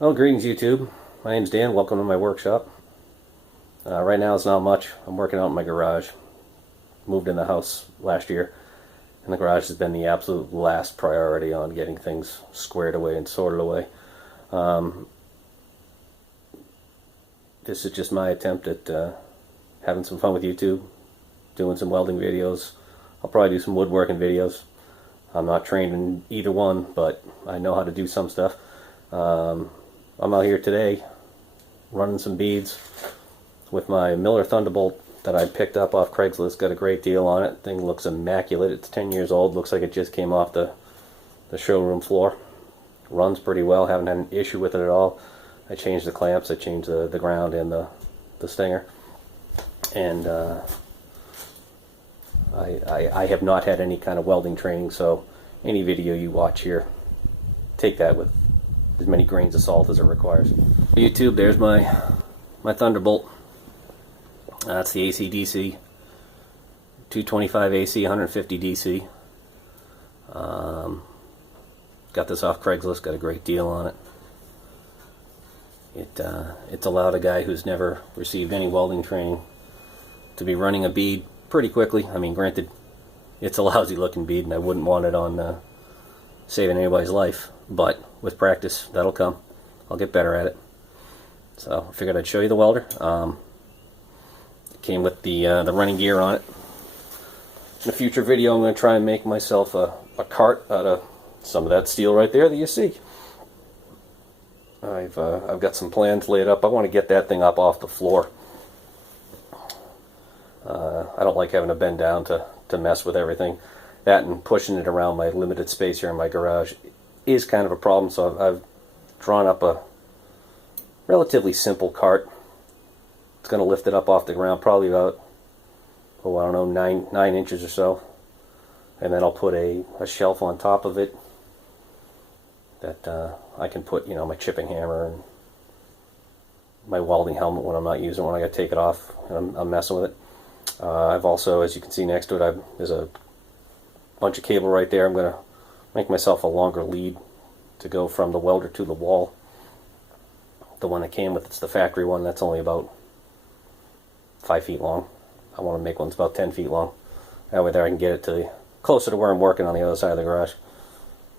Well, greetings YouTube. My name's Dan. Welcome to my workshop. Right now it's not much. I'm working out in my garage. Moved in the house last year, and the garage has been the absolute last priority on getting things squared away and sorted away. This is just my attempt at having some fun with YouTube, doing some welding videos. I'll probably do some woodworking videos. I'm not trained in either one, but I know how to do some stuff. I'm out here today running some beads with my MillerThunderbolt that I picked up off Craigslist. Got a great deal on it. Thing looks immaculate. It's 10 years old. Looks like it just came off the showroom floor. Runs pretty well. Haven't had an issue with it at all. I changed the clamps. I changed the ground and the stinger. And I have not had any kind of welding training, so any video you watch here, take that with as many grains of salt as it requires. YouTube, there's my Thunderbolt. That's the AC/DC, 225 AC, 150 DC. Got this off Craigslist. Got a great deal on it. It's allowed a guy who's never received any welding training to be running a bead pretty quickly. I mean, granted, it's a lousy looking bead, and I wouldn't want it on saving anybody's life. But with practice, that'll come. I'll get better at it. So I figured I'd show you the welder. It came with the running gear on it. In a future video, I'm going to try and make myself a cart out of some of that steel right there that you see. I've got some plans laid up. I want to get that thing up off the floor. I don't like having to bend down to mess with everything. That and pushing it around my limited space here in my garage is kind of a problem, so I've drawn up a relatively simple cart. It's going to lift it up off the ground, probably about, I don't know, 9 inches or so. And then I'll put a shelf on top of it that I can put, my chipping hammer and my welding helmet when I'm not using it, when I got to take it off and I'm messing with it. I've also, as you can see next to it, there's a bunch of cable right there. I'm going to make myself a longer lead to go from the welder to the wall. The one that came with it's the factory one. That's only about 5 feet long. I want to make one that's about 10 feet long. That way there I can get it to closer to where I'm working on the other side of the garage.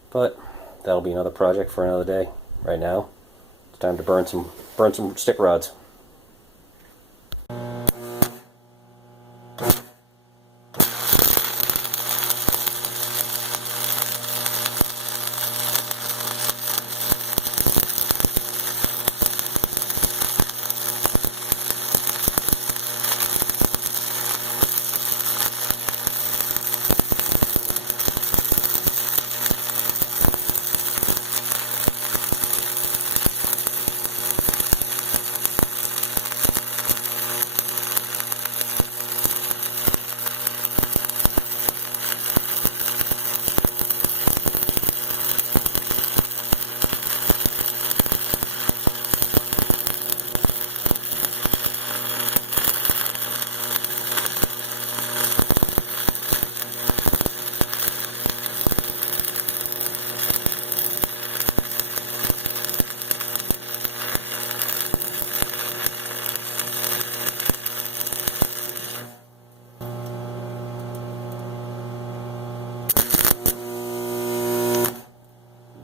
But that'll be another project for another day. Right now, it's time to burn some stick rods.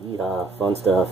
Yeah, fun stuff.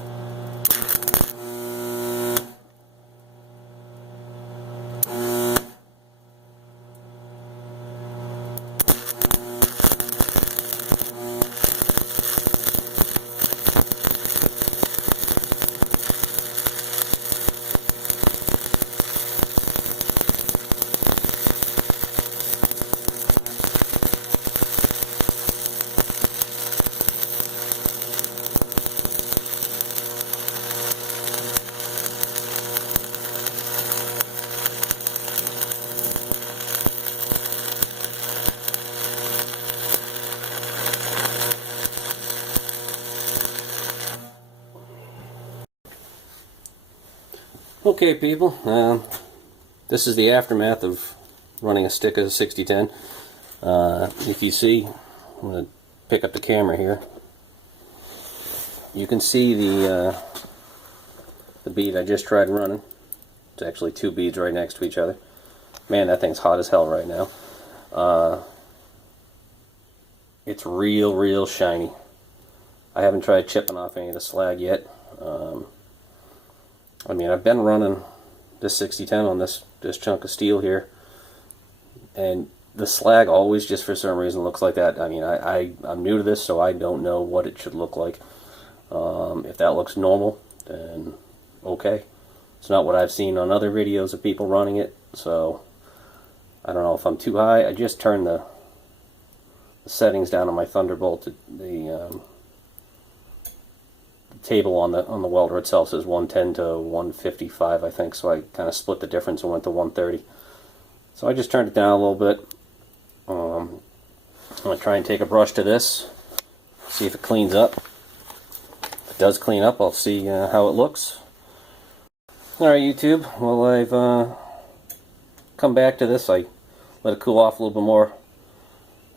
Okay, people, this is the aftermath of running a stick of 6010. If you see, I'm going to pick up the camera here. You can see the the bead I just tried running. It's actually two beads right next to each other. Man, that thing's hot as hell right now. It's real shiny. I haven't tried chipping off any of the slag yet. I mean, I've been running this 6010 on this chunk of steel here, and the slag always just for some reason looks like that. I mean, I'm new to this, so I don't know what it should look like. If that looks normal, then okay. It's not what I've seen on other videos of people running it, so I don't know if I'm too high. I just turned the settings down on my Thunderbolt. The table on the welder itself says 110 to 155, I think, so I kind of split the difference and went to 130. So I just turned it down a little bit. I'm going to try and take a brush to this, see if it cleans up. If it does clean up, I'll see how it looks. Alright, YouTube, well, I've come back to this. I let it cool off a little bit more.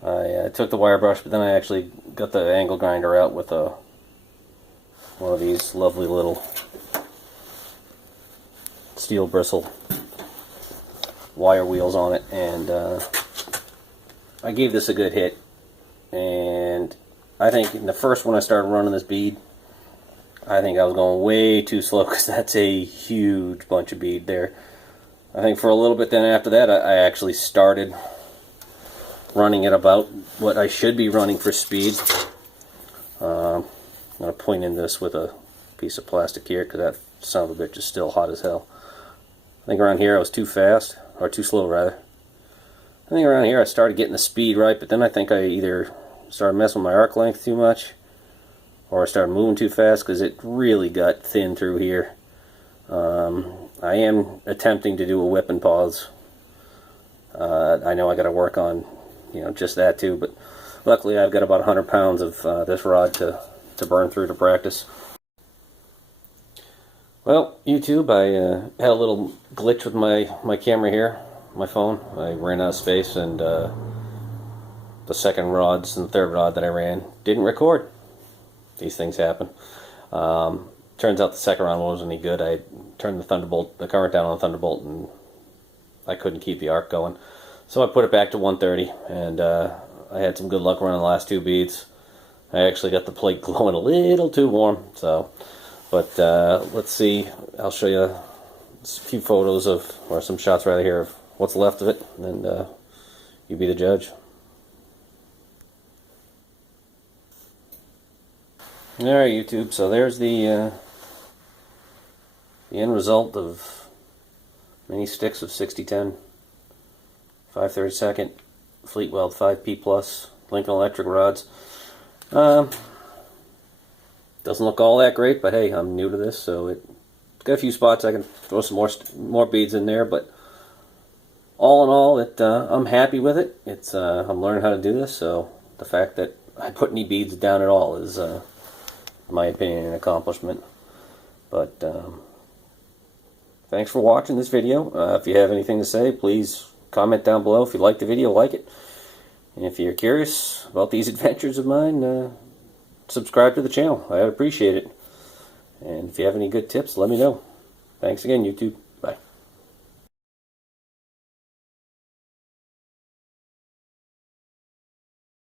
I took the wire brush, but then I actually got the angle grinder out with one of these lovely little steel bristle wire wheels on it, and I gave this a good hit. And I think in the first one I started running this bead, I think I was going way too slow, because that's a huge bunch of bead there. I think for a little bit then after that I actually started running at about what I should be running for speed. I'm going to point in this with a piece of plastic here, because that son of a bitch is still hot as hell. I think around here I was too fast, or too slow rather. I think around here I started getting the speed right, but then I think I either started messing with my arc length too much, or I started moving too fast, because it really got thin through here. I am attempting to do a whip and pause. I know I got to work on, just that too, but luckily I've got about 100 pounds of this rod to burn through to practice. Well, YouTube, I had a little glitch with my camera here, my phone. I ran out of space, and the second rods and the third rod that I ran didn't record. These things happen. Turns out the second rod wasn't any good. I turned the current down on the Thunderbolt, and I couldn't keep the arc going. So I put it back to 130, and I had some good luck running the last two beads. I actually got the plate glowing a little too warm, so. But let's see. I'll show you a few photos or some shots right here of what's left of it, and you be the judge. Alright, YouTube, so there's the end result of mini sticks of 6010 5/32 Fleet Weld 5P Plus Lincoln Electric rods. Doesn't look all that great, but hey, I'm new to this, so it's got a few spots I can throw some more beads in there, but all in all, I'm happy with it. I'm learning how to do this, so the fact that I put any beads down at all is, in my opinion, an accomplishment. But thanks for watching this video. If you have anything to say, please comment down below. If you like the video, like it. And if you're curious about these adventures of mine, subscribe to the channel. I'd appreciate it. And if you have any good tips, let me know. Thanks again, YouTube.